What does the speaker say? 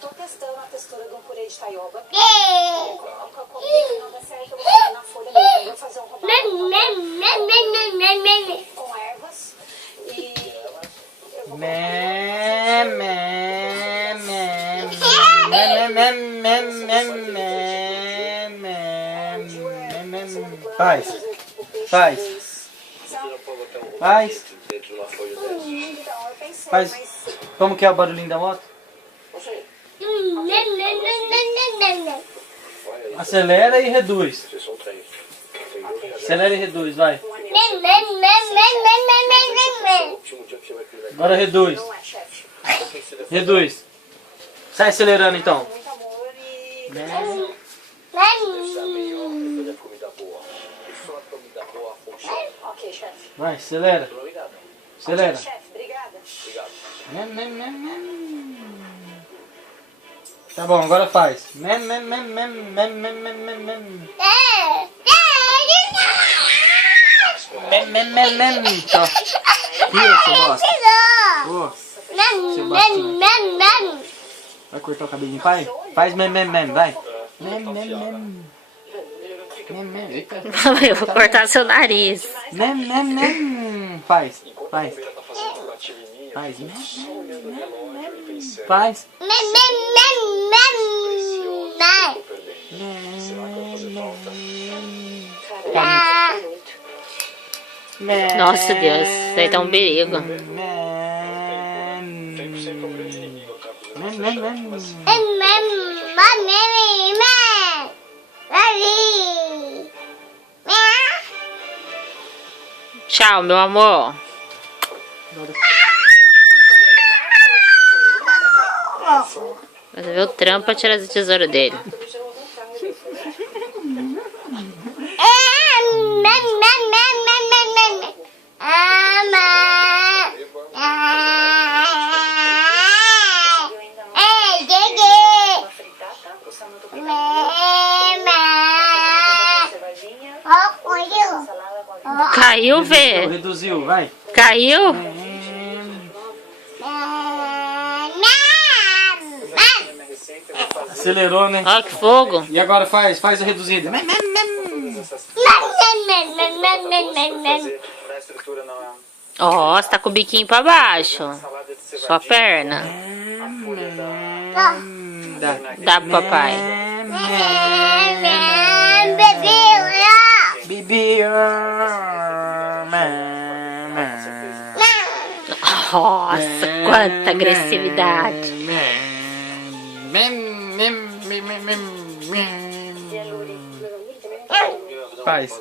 Tô testando a textura de um purê de taioba. Nunca comi, não dá certo, eu vou fazer na folha mesmo. Eu vou fazer um robalo com ervas e eu vou Faz. Como que é o barulhinho da moto? Acelera e reduz. Acelera e reduz, vai. Agora reduz. Reduz. Sai acelerando então. muito amor e... Ok, chefe. Vai, acelera. Acelera. Chefe, obrigada. Tá bom, agora faz. Tá. Viu, seu bosta? Ô, seu bastinho. Vai cortar o cabelinho, pai? Faz vai. Eita. Eu vou cortar seu nariz. Faz. Faz. Nossa Deus, isso aí tá um perigo. Tchau, meu amor. Mas eu ver o trampo pra tirar essa tesoura dele. Caiu, Vê? Reduziu, vai. Caiu? Acelerou, né? Ó, que fogo. E agora faz a reduzida. Ó, você tá com o biquinho pra baixo. Sua perna. Dá pro papai. Nossa, quanta agressividade. Faz.